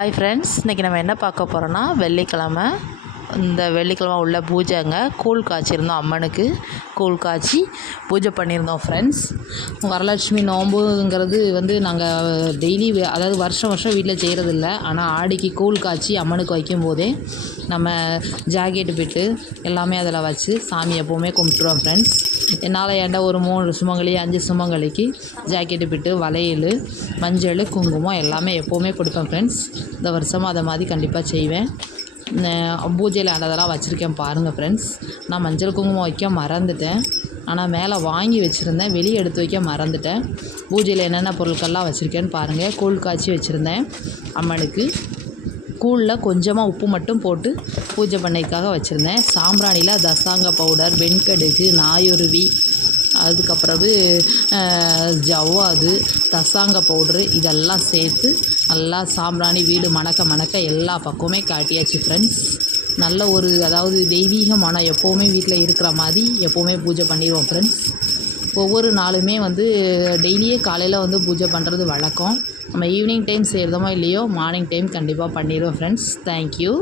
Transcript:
Hi friends, இன்றைக்கி நம்ம என்ன பார்க்க போகிறோன்னா வெள்ளிக்கிழமை. இந்த வெள்ளிக்கிழமை உள்ள பூஜைங்க. கூழ் காய்ச்சிருந்தோம், அம்மனுக்கு கூழ் காய்ச்சி பூஜை பண்ணியிருந்தோம் ஃப்ரெண்ட்ஸ். வரலட்சுமி நோம்புங்கிறது நாங்கள் டெய்லி அதாவது வருஷம் வீட்டில் செய்கிறதில்ல. ஆனால் ஆடிக்கு கூழ் காய்ச்சி அம்மனுக்கு வைக்கும்போதே நம்ம ஜாக்கெட்டு பிட்டு எல்லாமே அதில் வச்சு சாமி எப்போவுமே கும்பிட்டுருவோம் ஃப்ரெண்ட்ஸ். என்னால் ஏன்டா ஒரு 3 சுமங்கலி 5 சுமங்கலிக்கு ஜாக்கெட்டு பிட்டு வளையல் மஞ்சள் குங்குமம் எல்லாமே எப்போவுமே கொடுப்பேன் ஃப்ரெண்ட்ஸ். இந்த வருஷமும் அதை மாதிரி கண்டிப்பாக செய்வேன். பூஜையில் அதெல்லாம் வச்சுருக்கேன் பாருங்கள் ஃப்ரெண்ட்ஸ். நான் மஞ்சள் குங்குமம் வைக்க மறந்துட்டேன். ஆனால் மேலே வாங்கி வச்சுருந்தேன், வெளியே எடுத்து வைக்க மறந்துட்டேன். பூஜையில் என்னென்ன பொருட்கள்லாம் வச்சுருக்கேன்னு பாருங்கள். கூழ் காய்ச்சி வச்சுருந்தேன் அம்மனுக்கு. கூழில் கொஞ்சமாக உப்பு மட்டும் போட்டு பூஜை பண்ணைக்காக வச்சுருந்தேன். சாம்பிராணியில் தசாங்க பவுடர், வெண்கடுகு, நாயுருவி, அதுக்கப்புறவு ஜவ்வாது, தசாங்க பவுட்ரு இதெல்லாம் சேர்த்து நல்லா சாம்பிராணி வீடு மணக்க எல்லா பக்கமுமே காட்டியாச்சு ஃப்ரெண்ட்ஸ். நல்ல ஒரு அதாவது தெய்வீக மனம் எப்போவுமே வீட்டில் இருக்கிற மாதிரி எப்போவுமே பூஜை பண்ணிடுவோம் ஃப்ரெண்ட்ஸ். ஒவ்வொரு நாளுமே டெய்லியே காலையில் பூஜை பண்ணுறது வழக்கம். நம்ம ஈவினிங் டைம் செய்கிறதோமோ இல்லையோ மார்னிங் டைம் கண்டிப்பாக பண்ணிடுவோம் ஃப்ரெண்ட்ஸ். தேங்க்யூ.